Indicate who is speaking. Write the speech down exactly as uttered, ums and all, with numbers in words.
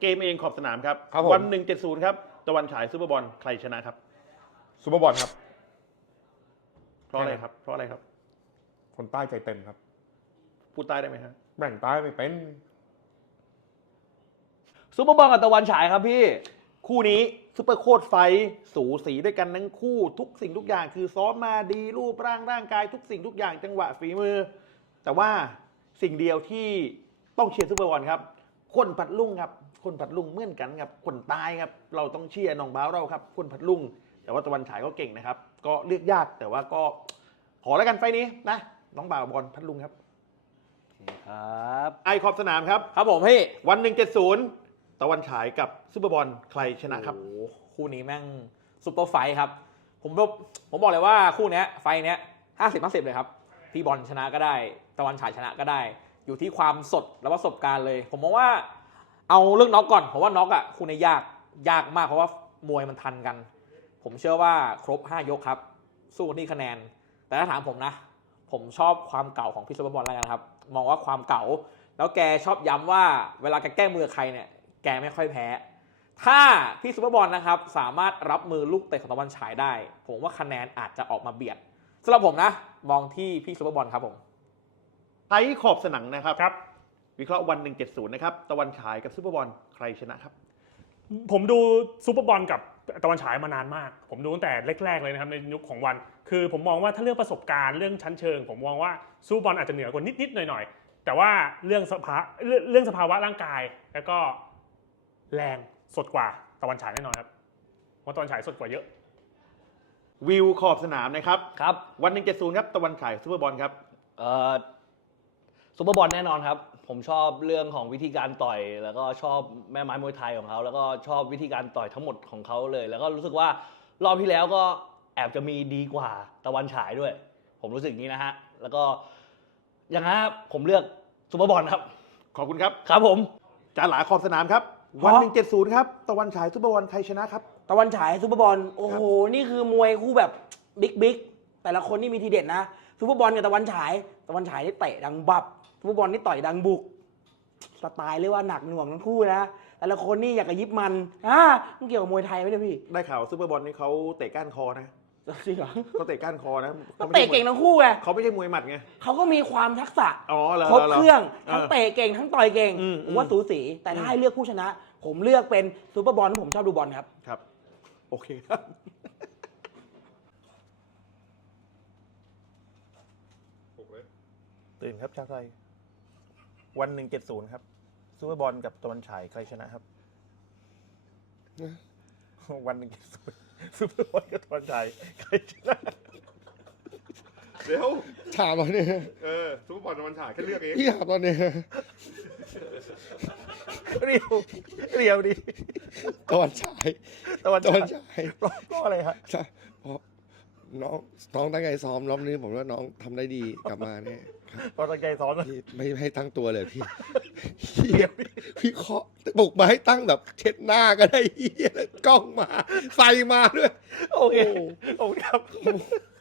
Speaker 1: กมเองขอบสนามครับ
Speaker 2: ครับผม
Speaker 1: วันหนึ่งเจ็ดศูนย์ครับตะวันฉายซูเปอร์บอลใครชนะครับ
Speaker 2: ซูเปอร์บอลครับ
Speaker 1: เพราะอะไรครับเพราะอะไรครับ
Speaker 2: คนใต้ใจเต็มครับ
Speaker 1: พูดใต้ได้ไหมฮะ
Speaker 2: แบ่งใต้ไม่เป็น
Speaker 3: ซูเปอร์บอลกับตะวันฉายครับพี่
Speaker 1: คู่นี้ซุปเปอร์โคตรไฟท์สูสีด้วยกันทั้งคู่ทุกสิ่งทุกอย่างคือซ้อมมาดีรูปร่างร่างกายทุกสิ่งทุกอย่างจังหวะฝีมือ แต่ว่าสิ่งเดียวที่ต้องเชียร์ซุปเปอร์บอลครับคนพัดลุงครับคนพัดลุงเหมือนกันครับคนตายครับเราต้องเชียร์น้องบ้าวเราครับคนพัดลุงแต่ว่าตะวันฉายก็เก่งนะครับก็เลือกยากแต่ว่าก็ขอแล้วกันไฟล์นี้นะน้องบ่าวบอลพัดลุงครับ
Speaker 3: ครับ
Speaker 1: ไอขอบสนามครับ
Speaker 3: ครับผมพี่
Speaker 1: วันหนึ่งเจ็ดศูนย์ตะวันฉายกับซุปเปอร์บอลใครชนะครับ
Speaker 3: โอ้โหคู่นี้แม่งซุปเปอร์ไฟท์ครับ ผมบอกผมบอกเลยว่าคู่เนี้ยไฟท์เนี้ยห้าสิบห้าสิบเลยครับ พี่บอลชนะก็ได้ ตะวันฉายชนะก็ได้ อยู่ที่ความสดและประสบการณ์เลย ผมมองว่าเอาเรื่องน็อกก่อนผมว่าน็อกอ่ะคู่นี้ยากยากมากเพราะว่ามวยมันทันกัน ผมเชื่อว่าครบห้ายกครับ สู้กันที่คะแนน แต่ถ้าถามผมนะ ผมชอบความเก่าของพี่ซุปเปอร์บอลแล้วกันครับ มองว่าความเก่า แล้วแกชอบย้ำว่าเวลาแกแก้มือใครเนี่ยแกไม่ค่อยแพ้ ถ้าพี่ซุปเปอร์บอลนะครับสามารถรับมือลูกเตะของตะวันฉายได้ ผมว่าคะแนนอาจจะออกมาเบียดสำหรับผมนะ มองที่พี่ซุปเปอร์บอลครับผม
Speaker 1: ไทยขอบสนามนะครับ
Speaker 4: ครับ
Speaker 1: วิเคราะห์วันหนึ่งเจ็ดศูนย์นะครับตะวันฉายกับซุปเปอร์บอลใครชนะครับ
Speaker 4: ผมดูซูเปอร์บอลกับตะวันฉายมานานมาก ผมดูตั้งแต่แรกๆเลยนะครับในยุคของวัน คือผมมองว่าถ้าเรื่องประสบการณ์เรื่องชั้นเชิง ผมมองว่าซูเปอร์บอลอาจจะเหนือกว่านิดๆหน่อยๆแต่ว่าเรื่องสภาเรื่องเรื่องสภาวะร่างกาย แล้วก็แรงสดกว่าตะวันฉายแน่นอนครับเพราะตะวันฉายสดกว่าเยอะ
Speaker 1: วิวขอบสนามนะครับ
Speaker 3: ครับ
Speaker 1: วันหนึ่งเจ็ดศูนย์ครับตะวันฉายซุปเปอร์บอลครับ
Speaker 3: เอ่อซุปเปอร์บอลแน่นอนครับ ผมชอบเรื่องของวิธีการต่อย แล้วก็ชอบแม่ไม้มวยไทยของเขา แล้วก็ชอบวิธีการต่อยทั้งหมดของเขาเลย แล้วก็รู้สึกว่ารอบที่แล้วก็แอบจะมีดีกว่าตะวันฉายด้วย ผมรู้สึกอย่างนี้นะฮะ แล้วก็อย่างนั้นครับผมเลือกซุปเปอร์บอลครับ
Speaker 1: ขอบคุณครับ
Speaker 3: ครับผม
Speaker 1: จาหลาขอบสนามครับวันหนึ่งเจ็ดศูนย์ครับตะวันฉายซุปเปอร์บอลใครชนะครับ
Speaker 5: ตะวันฉายซูเปอร์บอลโอ้โห นี่คือมวยคู่แบบบิ๊กบิ๊กแต่ละคนนี่มีทีเด็ดนะซูเปอร์บอลกับตะวันฉายตะวันฉายนี่เตะดังบับซูเปอร์บอลนี่ต่อยดังบุกสไตล์เรียกว่าหนักหน่วงทั้งคู่นะแต่ละคนนี่อยากจะยิบมันอ่ามันเกี่ยวกับมวยไทยไหมเนี่ยพี่
Speaker 1: ได้ข่าวซุปเปอร์บอลนี่เขาเตะก้านคอนะ
Speaker 5: จริงเหรอ
Speaker 1: เขาเตะก้านคอนะ
Speaker 5: เขาเตะเก่งทั้งคู่ไง
Speaker 1: เขาไม่ใช่มวยหมัดไง
Speaker 5: เขาก็มีความทักษะ
Speaker 1: อ๋อเหรอ
Speaker 5: ครบเครื่อง
Speaker 1: เหรอ
Speaker 5: ทั้งเตะเก่งทั้งต่อยเก่ง
Speaker 1: อืม
Speaker 5: ผมว่าสูสีแต่ถ้าให้เลือกผู้ชนะ ผมเลือกเป็นซูเปอร์บอลผมชอบดูบอลครับ
Speaker 1: ครับโอเคครับตื่นครับชาวไทยวันหนึ่งเจ็ดศูนย์ครับซุปเปอร์บอลกับตะวันฉายใครชนะครับ วันหนึ่งเจ็ดศูนย์ซุปเปอร์บอลกับตะวันฉายใครชนะ
Speaker 2: เดี๋ยว
Speaker 6: ถามตอนนี้
Speaker 2: เออซูเปอร์บอลตะวันฉายแค่เลือกเอง
Speaker 6: พี่ถามตอนนี้
Speaker 1: เรียวเรียวดิ
Speaker 6: ตะวันฉาย
Speaker 1: ตะวัน
Speaker 6: ตะวัน
Speaker 1: ฉาย
Speaker 6: ฉาย
Speaker 1: เพราะอะไรฮะ
Speaker 6: ใช่เพราะน้องน้องตั้งใจซ้อมรอบนี้ผมว่าน้องทำได้ดีกลับมาเนี่ยครับ
Speaker 1: ตอนตั้งใจซ้อมนะ
Speaker 6: พี่ไม่ให้ตั้งตัวเลยพี่พี่พี่เคาะปลุกมาให้ตั้งแบบเช็ดหน้าก็ได้เหี้ยกล้องมาใส่มาด้วย
Speaker 1: โอเคโอเคครับ